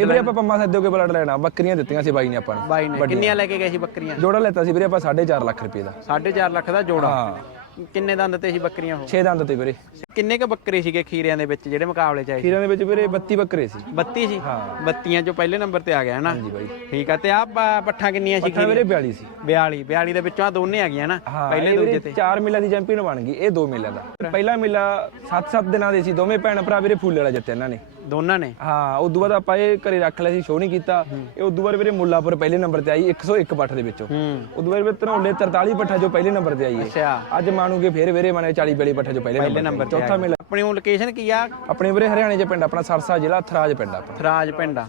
ਇਹ ਵੀਰੇ ਆਪਾਂ ਪੰਮਾ ਸੱਦੋ ਕੇ ਬਲੱਡ ਲੈਣਾ। ਬੱਕਰੀਆਂ ਦਿੱਤੀਆਂ ਸੀ ਬਾਈ ਨੇ ਆਪਾਂ ਨੂੰ। ਬਾਈ ਨੇ। ਕਿੰਨੀਆਂ ਲੈ ਕੇ ਗਏ ਸੀ ਬੱਕਰੀਆਂ? ਜੋੜਾ ਲੈਤਾ ਸੀ ਵੀਰੇ ਆਪਾਂ 4.5 ਲੱਖ ਰੁਪਏ ਦਾ। 4.5 ਲੱਖ ਦਾ ਜੋੜਾ। ਹਾਂ। ਕਿੰਨੇ ਦੰਦ ਤੇ ਸੀ ਬੱਕਰੀਆਂ ਉਹ? 6 ਦੰਦ ਤੇ ਵੀਰੇ। ਕਿੰਨੇ ਕ ਬੱਕਰੇ ਸੀਗੇ ਖੀਰਿਆਂ ਦੇ ਵਿੱਚ ਜਿਹੜੇ ਮੁਕਾਬਲੇ ਚ ਆਏ ਖੀਰਾਂ ਦੇ ਵਿੱਚ ਵੀਰੇ 32 ਬੱਕਰੇ ਸੀ। 32 ਸੀ? ਹਾਂ। 32 ਚੋਂ ਪਹਿਲੇ ਨੰਬਰ ਤੇ ਆ ਗਿਆ ਨਾ ਹਾਂਜੀ ਬਾਈ। ਠੀਕ ਆ ਤੇ ਆ ਪੱਠਾਂ ਕਿੰਨੀਆਂ ਸੀ ਪੱਠਾ ਵੀਰੇ 42 ਸੀ। 42 42 ਦੇ ਵਿੱਚੋਂ ਆ ਦੋਨੇ ਆ ਗਈਆਂ ਨਾ ਪਹਿਲੇ ਦੂਜੇ ਤੇ। ਚਾਰ ਮੇਲਾ ਦੀ ਚੈਂਪੀਅਨ ਬਣ ਗਈ ਇਹ ਦੋ ਮੇਲਾ ਦਾ। ਪਹਿਲਾ ਮੇਲਾ 7-7 ਦਿਨਾਂ ਦੇ ਸੀ ਦੋਵੇਂ ਭੈਣ ਭਰਾ ਵੀਰੇ ਫੁੱਲੇ ਵਾਲਾ ਜਿੱਤੇ ਇਹਨਾਂ ਨੇ। ਦੋਨਾਂ ਨੇ? ਹਾਂ ਉਦੋਂ ਬਾਅਦ ਆਪਾਂ ਇਹ ਘਰੇ ਰੱਖ ਲਿਆ ਸੀ ਸ਼ੋਅ ਨਹੀਂ ਕੀਤਾ। ਇਹ ਉਦੋਂ ਬਾਅਦ ਵੀਰੇ ਮੁੱਲਾਪੁਰ ਪਹਿਲੇ ਨੰਬਰ ਤੇ ਆਈ 101 ਪੱਠ ਦੇ ਵਿੱਚੋਂ। ਹੂੰ। ਉਦੋਂ ਬਾਅਦ ਵੀਰੇ ਧਨੌਲੇ 43 ਪੱਠਾ ਜੋ ਪਹਿਲੇ ਨੰਬਰ ਤੇ ਆਈ ਹੈ ਅੱਛਾ। ਅੱਜ ਮਾਨੂਗੇ ਫੇਰ ਵੀਰੇ ਮਾਨੇ 40 42 ਪੱਠਾ ਜੋ ਪਹਿਲੇ ਪਹਿਲੇ ਨੰਬਰ ਤੇ ਤੇ। ਚੌਥਾ ਮੇਲਾ ਆਪਣੀ ਉਹ ਲੋਕੇਸ਼ਨ ਕੀ ਆ? ਆਪਣੇ ਵੀਰੇ ਹਰਿਆਣੇ ਚ ਪਿੰਡ ਆਪਣਾ ਸਰਸਾ ਜ਼ਿਲ੍ਹਾ ਥਰਾਜ ਪਿੰਡ ਆਪਣਾ। ਥਰਾਜ ਪਿੰਡ ਆ।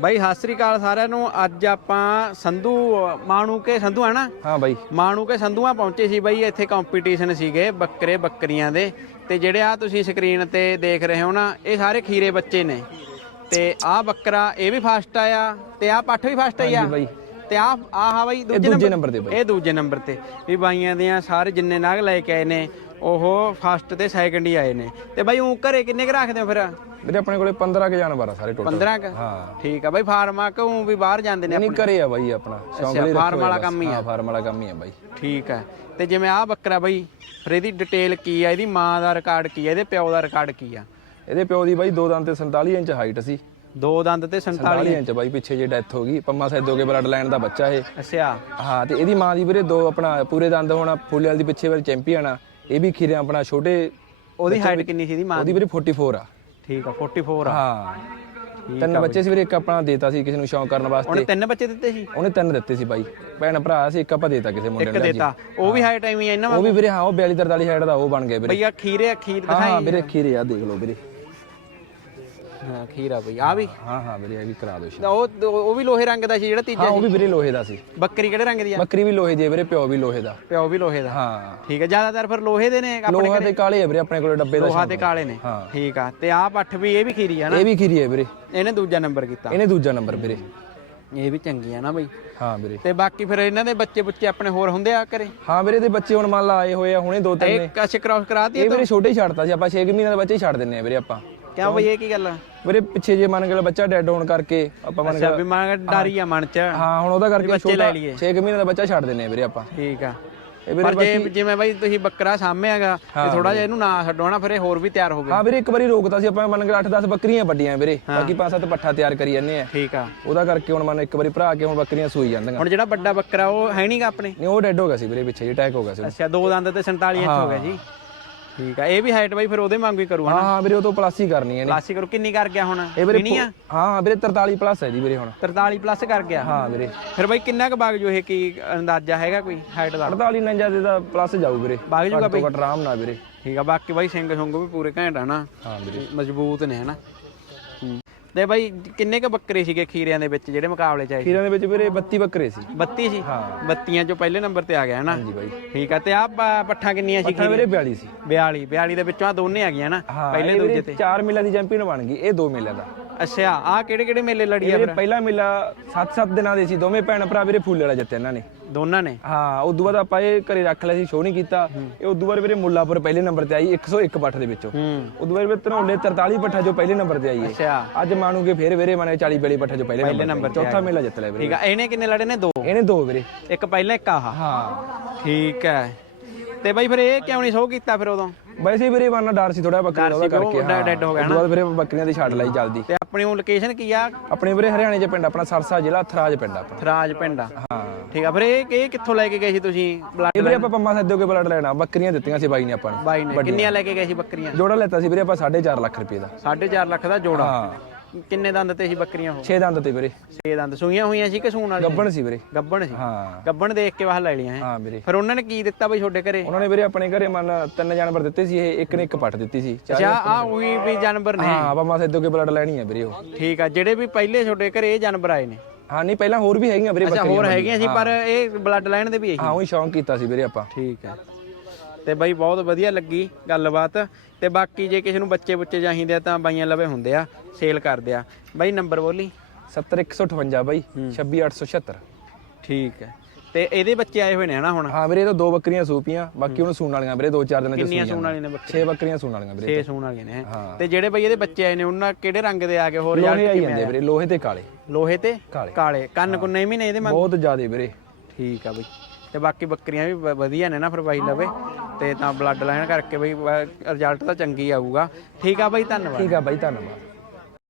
ਬਾਈ ਸਤਿ ਸ੍ਰੀ ਅਕਾਲ ਸਾਰਿਆਂ ਨੂੰ। ਅੱਜ ਆਪਾਂ ਸੰਧੂ ਮਾਣੂ ਕੇ ਸੰਧੂ ਨਾ? ਹਾਂ ਬਾਈ। ਮਾਣੂ ਕੇ ਸੰਧੂਆਂ ਪਹੁੰਚੇ ਸੀ ਬਾਈ ਇੱਥੇ ਕੰਪੀਟੀਸ਼ਨ ਸੀਗੇ ਬੱਕਰੇ ਬੱਕਰੀਆਂ ਦੇ। ਤੇ ਜਿਹੜੇ ਆ ਤੁਸੀਂ ਸਕਰੀਨ ਤੇ ਦੇਖ ਰਹੇ ਹੋ ਨਾ ਇਹ ਸਾਰੇ ਖੀਰੇ ਬੱਚੇ ਨੇ। ਤੇ ਆ ਬੱਕਰਾ ਇਹ ਵੀ ਫਸਟ ਆਇਆ ਤੇ ਆ ਪੱਠ ਵੀ ਫਸਟ ਆਈ ਆ? ਹਾਂਜੀ ਬਾਈ। ਤੇ ਆ ਆਹ ਬਾਈ ਦੂਜੇ ਨੰਬਰ ਤੇ ਇਹ ਦੂਜੇ ਨੰਬਰ ਤੇ। ਵੀ ਬਾਈਆਂ ਦੀਆਂ ਸਾਰੇ ਜਿੰਨੇ ਨਾਗ ਲੈ ਕੇ ਆਏ ਨੇ ਉਹ ਫਸਟ ਤੇ ਸੈਕੰਡ ਹੀ ਆਏ ਨੇ। ਤੇ ਬਾਈ ਉਹ ਘਰੇ ਕਿੰਨੇ ਕੁ ਰੱਖਦੇ ਹੋ ਫਿਰ? ਵੀਰੇ ਆਪਣੇ ਕੋਲੇ 15 ਕੇ ਜਾਨਵਰ ਆ ਸਾਰੇ ਟੋਟਲ 15 ਕ? ਹਾਂ। ਠੀਕ ਆ ਬਾਈ ਫਾਰਮਾਂ ਕਹੂੰ ਵੀ ਬਾਹਰ ਜਾਂਦੇ ਨੇ ਨਹੀਂ ਘਰੇ ਆ ਬਾਈ ਆਪਣਾ। ਸ਼ੌਂਕ ਲਈ ਫਾਰਮ ਵਾਲਾ। ਕੰਮ ਹੀ ਆ। ਫਾਰਮ ਵਾਲਾ ਕੰਮ ਹੀ ਆ ਬਾਈ। ਠੀਕ ਹੈ ਤੇ ਜਿਵੇਂ ਆ ਬੱਕਰਾ ਬਾਈ ਫਿਰ ਇਹਦੀ ਡਿਟੇਲ ਕੀ ਆ? ਇਹਦੀ ਮਾਂ ਦਾ ਰਿਕਾਰਡ ਕੀ ਆ? ਇਹਦੇ ਪਿਓ ਦਾ ਰਿਕਾਰਡ ਕੀ ਆ? ਇਹਦੇ ਪਿਓ ਦੀ ਬਾਈ ਦੋ ਦੰਦ ਤੇ 47 ਇੰਚ ਹਾਈਟ ਸੀ। ਦੋ ਦੰਦ ਤੇ 47 47 ਇੰਚ ਬਾਈ ਪਿੱਛੇ ਜੇ ਡੈਥ ਹੋ ਗਈ। ਪੰਮਾ ਸੈਦੋ ਕੇ ਬਲੱਡ ਲਾਈਨ ਦਾ ਬੱਚਾ ਇਹ। ਅੱਛਾ। ਹਾਂ ਤੇ ਇਹਦੀ ਮਾਂ ਦੀ ਵੀਰੇ ਦੋ ਆਪਣਾ ਪੂਰੇ ਦੰਦ ਹੋਣਾ ਫੁੱਲੇ ਵਾਲੀ ਦੀ ਪਿੱਛੇ ਵਾਲੀ ਚੈਂਪੀਅਨ ਆ। ਇਹ ਵੀ ਖੀਰੇ ਆਪਣਾ ਛੋਟੇ ਉਹਦੀ ਹਾਈਟ ਕਿੰਨੀ ਸੀ ਇਹਦੀ ਮਾਂ ਉਹਦੀ ਵੀਰੇ 44 ਆ। ਠੀਕ ਆ 44 ਆ। ਹਾਂ। ਤਿੰਨ ਬੱਚੇ ਸੀ ਵੀਰੇ ਇੱਕ ਆਪਣਾ ਦੇਤਾ ਸੀ ਕਿਸੇ ਨੂੰ ਸ਼ੌਂਕ ਕਰਨ ਵਾਸਤੇ। ਉਹਨੇ ਤਿੰਨ ਬੱਚੇ ਦਿੱਤੇ ਸੀ? ਉਹਨੇ ਤਿੰਨ ਦਿੱਤੇ ਸੀ ਬਾਈ। ਭੈਣ ਭਰਾ ਸੀ ਇੱਕ ਆਪਾਂ ਦੇਤਾ ਕਿਸੇ ਮੁੰਡੇ ਇੱਕ ਨੂੰ ਦੇਤਾ। ਉਹ ਵੀ ਹਾਈਟ ਐਵੇਂ ਆ ਇਹਨਾਂ ਉਹ ਵੀ ਵੀਰੇ ਹਾਂ ਉਹ 42 43 ਹਾਈਟ ਦਾ ਉਹ ਬਣ ਗਿਆ ਵੀਰੇ। ਭਈਆ ਖੀਰੇ ਖੀਰ ਹਾਂ ਹਾਂ ਦਿਖਾਈ। ਵੀਰੇ ਖੀਰੇ ਆ ਦੇਖ ਲਓ ਵੀਰੇ। ਹਾਂ ਖੀਰਾ ਬਈ ਆ ਵੀ। ਹਾਂ ਹਾਂ ਵੀਰੇ ਇਹ ਵੀ ਕਰਾ ਦਿਓ ਸ਼ਾਇਦ। ਉਹ ਉਹ ਵੀ ਲੋਹੇ ਰੰਗ ਦਾ ਸੀ ਜਿਹੜਾ ਤੀਜਾ ਹਾਂ ਉਹ ਵੀ ਵੀਰੇ ਲੋਹੇ ਦਾ ਸੀ। ਬੱਕਰੀ ਕਿਹੜੇ ਰੰਗ ਦੀ ਆ? ਬੱਕਰੀ ਵੀ ਲੋਹੇ ਦੀ ਹੈ ਵੀਰੇ ਪਿਓ ਵੀ ਲੋਹੇ ਦਾ। ਪਿਓ ਵੀ ਲੋਹੇ ਦਾ। ਹਾਂ। ਠੀਕ ਹੈ ਜ਼ਿਆਦਾਤਰ ਫਿਰ ਲੋਹੇ ਦੇ ਨੇ ਆਪਣੇ ਲੋਹਾ ਤੇ ਕਾਲੇ ਆ ਵੀਰੇ ਆਪਣੇ ਕੋਲੇ ਡੱਬੇ ਦਾ ਲੋਹਾ ਤੇ ਕਾਲੇ ਨੇ। ਹਾਂ। ਠੀਕ ਆ ਤੇ ਆਹ ਪੱਠ ਵੀ ਇਹ ਵੀ ਖੀਰੀ ਆ ਨਾ? ਇਹ ਵੀ ਖੀਰੀ ਹੈ ਵੀਰੇ। ਇਹਨੇ ਦੂਜਾ ਨੰਬਰ ਕੀਤਾ। ਇਹਨੇ ਦੂਜਾ ਨੰਬਰ ਵੀਰੇ। ਇਹ ਵੀ ਚੰਗੀ ਆ ਨਾ ਬਈ। ਹਾਂ ਵੀਰੇ। ਤੇ ਬਾਕੀ ਫਿਰ ਇਹਨਾਂ ਦੇ ਬੱਚੇ ਬੁੱਚੇ ਆਪਣੇ ਹੋਰ ਹੁੰਦੇ ਆ ਘਰੇ? ਹਾਂ ਵੀਰੇ ਦੇ ਬੱਚੇ ਹੁਣ ਮੰਨ ਲਾ ਆਏ ਹੋਏ ਆ ਹੁਣੇ ਦੋ ਤਿੰਨ ਨੇ। ਇੱਕ ਅਛ ਕ੍ਰਾਸ ਕਰਾਤੀ ਇਹ ਵੀਰੇ ਛੋਟੇ ਹੀ ਛੱਡਤਾ ਸੀ ਆਪਾਂ 6 ਮਹੀਨੇ ਦਾ ਬੱਚੇ ਹੀ ਛੱਡ ਦਿੰਨੇ ਆ ਵੀਰੇ ਆਪਾਂ। ਕਿਉਂ ਬਈ ਇਹ ਕੀ ਗੱਲ ਆ? ਵੀਰੇ ਪਿੱਛੇ ਜੇ ਮੰਨ ਲਓ ਬੱਚਾ ਡੈਡ ਹੋਣ ਕਰਕੇ ਆਪਾਂ ਮੰਨ ਅੱਛਾ ਵੀ ਮਾਂ ਡਾਰੀ ਆ ਮਨ ਚ। ਹਾਂ ਹੁਣ ਉਹਦਾ ਕਰਕੇ ਬੱਚੇ ਲੈ ਲਈਏ। 6 ਮਹੀਨੇ ਦਾ ਬੱਚਾ ਛੱਡ ਦਿੰਨੇ ਆ ਵੀਰੇ ਆਪਾਂ। ਠੀਕ ਆ। ਇਹ ਵੀਰੇ ਪਰ ਜੇ ਜਿਵੇਂ ਬਾਈ ਤੁਸੀਂ ਬੱਕਰਾ ਸਾਹਮਣੇਗਾ ਤੇ ਥੋੜਾ ਜਿਹਾ ਇਹਨੂੰ ਨਾ ਛੱਡੋ ਨਾ ਫਿਰ ਇਹ ਹੋਰ ਵੀ ਤਿਆਰ ਹੋ ਗਏ। ਹਾਂ ਵੀਰੇ ਇੱਕ ਵਾਰੀ ਰੋਕਤਾ ਸੀ ਆਪਾਂ ਮੰਨ ਕੇ 8-10 ਬੱਕਰੀਆਂ ਵੱਡੀਆਂ ਵੀਰੇ। ਬਾਕੀ 5-7 ਪੱਠਾ ਤਿਆਰ ਕਰੀ ਜਾਂਦੇ ਆ। ਠੀਕ ਆ। ਉਹਦਾ ਕਰਕੇ ਹੁਣ ਮੰਨ ਇੱਕ ਵਾਰੀ ਭਰਾ ਕੇ ਹੁਣ ਬੱਕਰੀਆਂ ਸੂਈ ਜਾਂਦੀਆਂ। ਹੁਣ ਜਿਹੜਾ ਵੱਡਾ ਬੱਕਰਾ ਉਹ ਹੈ ਨਹੀਂਗਾ ਆਪਣੇ? ਨਹੀਂ ਉਹ ਡੈਡ ਹੋ ਗਿਆ ਸੀ ਵੀਰੇ ਪਿੱਛੇ ਜੀ ਅਟੈਕ ਹੋ ਗਿਆ ਸੀ। ਅੱਛਾ ਦੋ ਦੰਦ ਤੇ 47 ਇੰਚ ਹੋ ਗਿਆ ਜੀ। ਠੀਕ ਆ ਇਹ ਵੀ ਹਾਈਟ ਬਾਈ ਫਿਰ ਉਹਦੇ ਵਾਂਗੂ ਹੀ ਕਰੂ ਹਨਾ? ਹਾਂ ਹਾਂ ਵੀਰੇ ਉਹ ਤੋਂ ਪਲੱਸ ਹੀ ਕਰਨੀ ਹੈ ਨੇ ਕਲਾਸੀ ਕਰੂ ਕਿੰਨੀ ਕਰ ਗਿਆ ਹੁਣ? ਇਹ ਵੀਰੇ ਕਿੰਨੀ ਆ? ਹਾਂ ਹਾਂ ਵੀਰੇ 43 ਪਲੱਸ ਹੈ ਜੀ ਵੀਰੇ ਹੁਣ। 43 ਪਲੱਸ ਕਰ ਗਿਆ? ਹਾਂ ਵੀਰੇ। ਫਿਰ ਬਾਈ ਕਿੰਨਾ ਕੁ ਬਾਗ ਜੋ ਇਹ ਕੀ ਅੰਦਾਜ਼ਾ ਹੈਗਾ ਕੋਈ ਹਾਈਟ ਦਾ? 48 ਨੰਜਾ ਦੇ ਦਾ ਪਲੱਸ ਜਾਊ ਵੀਰੇ। ਬਾਗ ਜੂਗਾ ਘੱਟ ਤੋਂ ਘੱਟ ਆਰਾਮ ਨਾਲ ਵੀਰੇ। ਠੀਕ ਆ ਬਾਕੀ ਬਾਈ ਸਿੰਘ ਸੁੰਗ ਵੀ ਪੂਰੇ ਘੈਂਟ ਆ ਨਾ ਹਾਂ ਵੀਰੇ। ਮਜ਼ਬੂਤ ਨੇ ਹਨਾ। ਤੇ ਬਾਈ ਕਿੰਨੇ ਕ ਬੱਕਰੇ ਸੀਗੇ ਖੀਰਿਆਂ ਦੇ ਵਿੱਚ ਜਿਹੜੇ ਮੁਕਾਬਲੇ ਚ ਆਏ ਖੀਰਾਂ ਦੇ ਵਿੱਚ ਵੀਰੇ 32 ਬੱਕਰੇ ਸੀ। 32 ਸੀ? ਹਾਂ। 32 ਚੋਂ ਪਹਿਲੇ ਨੰਬਰ ਤੇ ਆ ਗਿਆ ਹਨਾ? ਹਾਂਜੀ ਬਾਈ। ਠੀਕ ਆ ਤੇ ਆ ਪੱਠਾਂ ਕਿੰਨੀਆਂ ਸੀ ਪੱਠਾ ਵੀਰੇ 42 ਸੀ। 42 42 ਦੇ ਵਿੱਚੋਂ ਆ ਦੋਨੇ ਆ ਗਈਆਂ ਨਾ ਪਹਿਲੇ ਦੂਜੇ ਤੇ। ਚਾਰ ਮੇਲਾ ਦੀ ਚੈਂਪੀਅਨ ਬਣ ਗਈ ਇਹ ਦੋ ਮੇਲਿਆਂ ਦਾ। ਅੱਛਾ ਆ ਕਿਹੜੇ ਕਿਹੜੇ ਮੇਲੇ ਲੜੀ ਆ ਫਿਰ ਪਹਿਲਾ ਮੇਲਾ 7-7 ਦਿਨਾਂ ਦੇ ਸੀ ਦੋਵੇਂ ਭੈਣ ਭਰਾ ਵੀਰੇ ਫੁੱਲੇ ਵਾਲਾ ਜਿੱਤੇ ਇਹਨਾਂ ਨੇ। ਦੋਨਾਂ ਨੇ? ਹਾਂ ਉਦੋਂ ਬਾਅਦ ਆਪਾਂ ਇਹ ਘਰੇ ਰੱਖ ਲਿਆ ਸੀ ਸ਼ੋਅ ਨਹੀਂ ਕੀਤਾ। ਇਹ ਉਦੋਂ ਬਾਅਦ ਵੀਰੇ ਮੁੱਲਾਪੁਰ ਪਹਿਲੇ ਨੰਬਰ ਤੇ ਆਈ 101 ਪੱਠ ਦੇ ਵਿੱਚੋਂ। ਹੂੰ। ਉਦੋਂ ਬਾਅਦ ਵੀਰੇ ਧਨੌਲੇ 43 ਪੱਠਾ ਜੋ ਪਹਿਲੇ ਨੰਬਰ ਤੇ ਆਈ ਹੈ ਅੱਜ ਮਾਨੂਗੇ ਫੇਰ ਵੀਰੇ ਮਾਨੇ 40 42 ਪੱਠਾ ਜੋ ਪਹਿਲੇ ਨੰਬਰ ਤੇ ਚੌਥਾ ਮੇਲਾ ਜਿੱਤ ਲਿਆ ਵੀਰੇ ਠੀਕ ਆ ਇਹਨੇ ਕਿੰਨੇ ਲੜੇ ਨੇ? ਦੋ? ਇਹਨੇ ਦੋ ਵੀਰੇ। ਇੱਕ ਪਹਿਲਾਂ ਇੱਕ ਆਹ ਹਾਂ। ਠੀਕ ਹੈ। ਤੇ ਬਾਈ ਫਿਰ ਇਹ ਕਿਉਂ ਨਹੀਂ ਸੋ ਕੀਤਾ ਫਿਰ ਉਦੋਂ? ਵੈਸੇ ਵੀਰੇ ਮਾਨਾ ਡਰ ਸੀ ਥੋੜਾ ਬੱਕਰੀ ਦਾ ਉਹਦਾ ਸੀ ਵੀ ਉਹ ਕਰਕੇ ਡੈ- ਡੈਡ ਹੋ ਗਿਆ ਉਦੋਂ ਬਾਅਦ ਵੀਰੇ ਬੱਕਰੀਆਂ ਦੀ ਛੱਡ ਲਈ ਜਲਦੀ। ਤੇ ਆਪਣੀ ਉਹ ਲੋਕੇਸ਼ਨ ਕੀ ਆ? ਆਪਣੇ ਵੀਰੇ ਹਰਿਆਣੇ ਚ ਪਿੰਡ ਆਪਣਾ ਸਰਸਾ ਜ਼ਿਲ੍ਹਾ ਥਰਾਜ ਪਿੰਡ ਆਪਣਾ। ਥਰਾਜ ਪਿੰਡ ਆ। ਹਾਂ। ਠੀਕ ਆ ਫਿਰ ਇਹ ਇਹ ਕਿੱਥੋਂ ਲੈ ਕੇ ਗਏ ਸੀ ਤੁਸੀਂ ਬਲੱਡ ਇਹ ਵੀਰੇ ਆਪਾਂ ਪੰਮਾ ਸੱਦੋ ਕੇ ਬਲੱਡ ਲੈਣਾ ਬੱਕਰੀਆਂ ਦਿੱਤੀਆਂ ਸੀ ਬਾਈ ਨੇ ਆਪਾਂ ਨੂੰ। ਬਾਈ ਨੇ। ਕਿੰਨੀਆਂ ਲੈ ਕੇ ਗਏ ਸੀ ਬੱਕਰੀਆਂ? ਜੋੜਾ ਲੈਤਾ ਸੀ ਵੀਰੇ ਆਪਾਂ 4.5 ਲੱਖ ਰੁਪਏ ਦਾ। 4.5 ਲੱਖ ਦਾ ਜੋੜਾ। ਹਾਂ। ਕਿੰਨੇ ਦੰਦ ਤੇ ਸੀ ਬੱਕਰੀਆਂ ਉਹ? 6 ਦੰਦ ਤੇ ਵੀਰੇ। 6 ਦੰਦ। ਸੂਈਆਂ ਹੋਈਆਂ ਸੀ ਕਿ ਸੂਣ ਵਾਲੀ ਗੱਬਣ ਸੀ ਵੀਰੇ। ਗੱਬਣ ਸੀ? ਹਾਂ। ਗੱਬਣ ਦੇਖ ਕੇ ਵਾਹ ਲੈ ਲੀਆਂ ਹੈ। ਹਾਂ ਵੀਰੇ। ਫਿਰ ਉਹਨਾਂ ਨੇ ਕੀ ਦਿੱਤਾ ਬਈ ਤੁਹਾਡੇ ਘਰੇ? ਉਹਨਾਂ ਨੇ ਵੀਰੇ ਆਪਣੇ ਘਰੇ ਮੰਨ ਤਿੰਨ ਜਾਨਵਰ ਦਿੱਤੇ ਸੀ ਇਹ ਇੱਕ ਨੇ ਇੱਕ ਪੱਟ ਦਿੱਤੀ ਸੀ। ਅੱਛਾ ਆ ਉਹੀ ਵੀ ਜਾਨਵਰ ਨੇ। ਹਾਂ ਪੰਮਾ ਸੱਦੋ ਕੇ ਬਲੱਡ ਲੈਣੀ ਹੈ ਵੀਰੇ ਉਹ। ਠੀਕ ਆ ਜਿਹੜੇ ਵੀ ਪਹਿਲੇ ਤੁਹਾਡੇ ਘਰੇ ਇਹ ਜਾਨਵਰ ਆਏ ਨੇ? ਹਾਂ ਨਹੀਂ ਪਹਿਲਾਂ ਹੋਰ ਵੀ ਹੈਗੀਆਂ ਵੀਰੇ ਅੱਛਾ ਹੋਰ ਹੈਗੀਆਂ ਸੀ ਪਰ ਇਹ ਬਲੱਡ ਲਾਈਨ ਦੇ ਵੀ ਇਹੀ ਹਾਂ ਉਹੀ ਸ਼ੌਂਕ ਕੀਤਾ ਸੀ ਵੀਰੇ ਆਪਾਂ। ਠੀਕ ਹੈ ਤੇ ਬਾਈ ਬਹੁਤ ਵਧੀਆ ਲੱਗੀ ਗੱਲਬਾਤ। ਤੇ ਬਾਕੀ ਜੇ ਕਿਸੇ ਨੂੰ ਬੱਚੇ ਬੁੱਚੇ ਚਾਹੀਦੇ ਆ ਤਾਂ ਬਾਈਆਂ ਲਵੇ ਹੁੰਦੇ ਆ ਸੇਲ ਕਰਦੇ ਆ। ਬਾਈ ਨੰਬਰ ਬੋਲੀ। 70158 ਬਾਈ 26876 ਠੀਕ ਹੈ। ਤੇ ਇਹਦੇ ਬੱਚੇ ਆਏ ਹੋਏ ਨੇ ਹਨਾ ਹੁਣ? ਹਾਂ ਵੀਰੇ ਇਹ ਤਾਂ ਦੋ ਬੱਕਰੀਆਂ ਸੂਪੀਆਂ ਬਾਕੀ ਉਹਨੂੰ ਸੂਣ ਵਾਲੀਆਂ ਵੀਰੇ ਦੋ ਚਾਰ ਦਿਨਾਂ ਚ ਕਿੰਨੀਆਂ ਸੂਣ ਵਾਲੀਆਂ ਨੇ ਬੱਕਰੇ 6 ਬੱਕਰੀਆਂ ਸੂਣ ਵਾਲੀਆਂ ਵੀਰੇ 6 ਸੂਣ ਵਾਲੀਆਂ ਨੇ। ਤੇ ਜਿਹੜੇ ਬਈ ਇਹਦੇ ਬੱਚੇ ਆਏ ਨੇ ਉਹਨਾਂ ਕਿਹੜੇ ਰੰਗ ਦੇ ਆ ਗਏ ਹੋਰ ਆਈ ਕਿਵੇਂ ਆਇਆ? ਵੀਰੇ ਲੋਹੇ ਤੇ ਕਾਲੇ। ਲੋਹੇ ਤੇ ਕਾਲੇ। ਕੰਨ ਕੁੰਨੇ ਵੀ ਨੇ ਇਹਦੇ ਮੰਗ? ਬਹੁਤ ਜ਼ਿਆਦੇ ਵੀਰੇ। ਠੀਕ ਆ ਬਈ। ਤੇ ਬਾਕੀ ਬੱਕਰੀਆਂ ਵ- ਵਧੀਆ ਨੇ ਨਾ ਫਿਰ ਬਾਈ ਲਵੇ। ਤੇ ਤਾਂ ਬਲੱਡ ਲਾਈਨ ਕਰਕੇ ਬਈ ਰਿਜ਼ਲਟ ਤਾਂ ਚੰਗੀ ਆਊਗਾ। ਠੀਕ ਆ ਬਾਈ, ਧੰਨਵਾਦ। ਠੀਕ ਆ ਬਾਈ, ਧੰਨਵਾਦ।